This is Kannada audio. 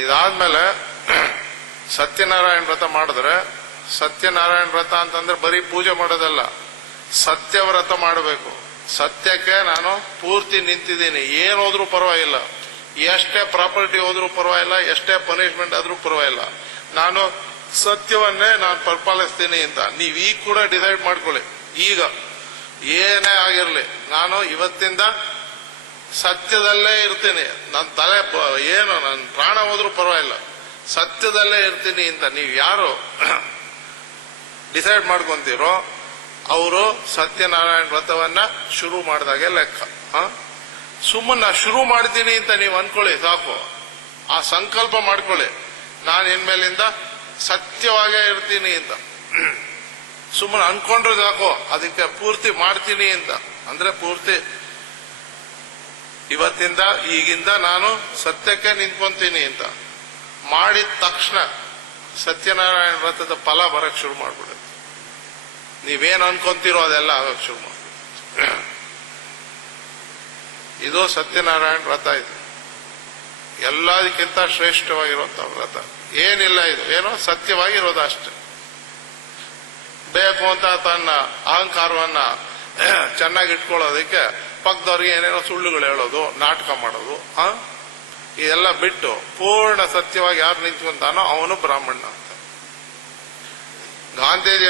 ಇದಾದ್ಮೇಲೆ ಸತ್ಯನಾರಾಯಣ ವ್ರತ ಮಾಡಿದ್ರೆ, ಸತ್ಯನಾರಾಯಣ ವ್ರತ ಅಂತಂದ್ರೆ ಬರೀ ಪೂಜೆ ಮಾಡೋದಲ್ಲ, ಸತ್ಯವ್ರತ ಮಾಡಬೇಕು. ಸತ್ಯಕ್ಕೆ ನಾನು ಪೂರ್ತಿ ನಿಂತಿದ್ದೀನಿ. ಏನ್ ಹೋದ್ರೂ ಪರವಾಗಿಲ್ಲ, ಎಷ್ಟೇ ಪ್ರಾಪರ್ಟಿ ಹೋದ್ರೂ ಪರವಾಗಿಲ್ಲ, ಎಷ್ಟೇ ಪನಿಷ್ಮೆಂಟ್ ಆದ್ರೂ ಪರವಾಗಿಲ್ಲ, ನಾನು ಸತ್ಯವನ್ನೇ ನಾನು ಪರಿಪಾಲಿಸ್ತೀನಿ ಅಂತ ನೀವ್ ಈಗ ಕೂಡ ಡಿಸೈಡ್ ಮಾಡ್ಕೊಳ್ಳಿ. ಈಗ ಏನೇ ಆಗಿರ್ಲಿ, ನಾನು ಇವತ್ತಿಂದ ಸತ್ಯದಲ್ಲೇ ಇರ್ತೀನಿ. ನನ್ನ ತಲೆ ಏನು ನನ್ನ ಪ್ರಾಣ ಹೋದ್ರೂ ಪರವಾಗಿಲ್ಲ, ಸತ್ಯದಲ್ಲೇ ಇರ್ತೀನಿ ಅಂತ ನೀವು ಯಾರು ಡಿಸೈಡ್ ಮಾಡ್ಕೊಂತೀರೋ ಅವರು ಸತ್ಯನಾರಾಯಣ ವ್ರತವನ್ನ ಶುರು ಮಾಡಿದಾಗೆ ಲೆಕ್ಕ. ಸುಮ್ಮನೆ ನಾ ಶುರು ಮಾಡ್ತೀನಿ ಅಂತ ನೀವು ಅನ್ಕೊಳ್ಳಿ ಸಾಕು. ಆ ಸಂಕಲ್ಪ ಮಾಡ್ಕೊಳ್ಳಿ, ನಾನು ಇನ್ಮೇಲಿಂದ ಸತ್ಯವಾಗೇ ಇರ್ತೀನಿ ಅಂತ. ಸುಮ್ಮನೆ ಅನ್ಕೊಂಡ್ರೆ ಸಾಕು, ಅದಕ್ಕೆ ಪೂರ್ತಿ ಮಾಡ್ತೀನಿ ಅಂತ ಅಂದ್ರೆ ಪೂರ್ತಿ ಇವತ್ತಿಂದ ಈಗಿಂದ ನಾನು ಸತ್ಯಕ್ಕೆ ನಿಂತ್ಕೊಂತೀನಿ ಅಂತ ಮಾಡಿದ ತಕ್ಷಣ ಸತ್ಯನಾರಾಯಣ ವ್ರತದ ಫಲ ಬರಕ್ ಶುರು ಮಾಡ್ಬಿಡುತ್ತೆ. ನೀವೇನ್ ಅನ್ಕೊಂತೀರೋ ಅದೆಲ್ಲ ಆಗಕ್ ಶುರು ಮಾಡ್ಬಿಡುತ್ತೆ. ಇದು ಸತ್ಯನಾರಾಯಣ ವ್ರತ. ಇದು ಎಲ್ಲದಕ್ಕಿಂತ ಶ್ರೇಷ್ಠವಾಗಿರುವಂತಹ ವ್ರತ. ಏನಿಲ್ಲ, ಇದು ಏನೋ ಸತ್ಯವಾಗಿರೋದು ಅಷ್ಟೇ. ಬೇಕು ಅಂತ ತನ್ನ ಅಹಂಕಾರವನ್ನ ಚೆನ್ನಾಗಿ ಇಟ್ಕೊಳ್ಳೋದಕ್ಕೆ ಪಕ್ಕದವ್ರಿಗೆ ಏನೇನೋ ಸುಳ್ಳುಗಳು ಹೇಳೋದು, ನಾಟಕ ಮಾಡೋದು, ಇದೆಲ್ಲ ಬಿಟ್ಟು ಪೂರ್ಣ ಸತ್ಯವಾಗಿ ಯಾರು ನಿಂತ್ಕೊಂತಾನೋ ಅವನು ಬ್ರಾಹ್ಮಣ ಅಂತ ಗಾಂಧೀಜಿ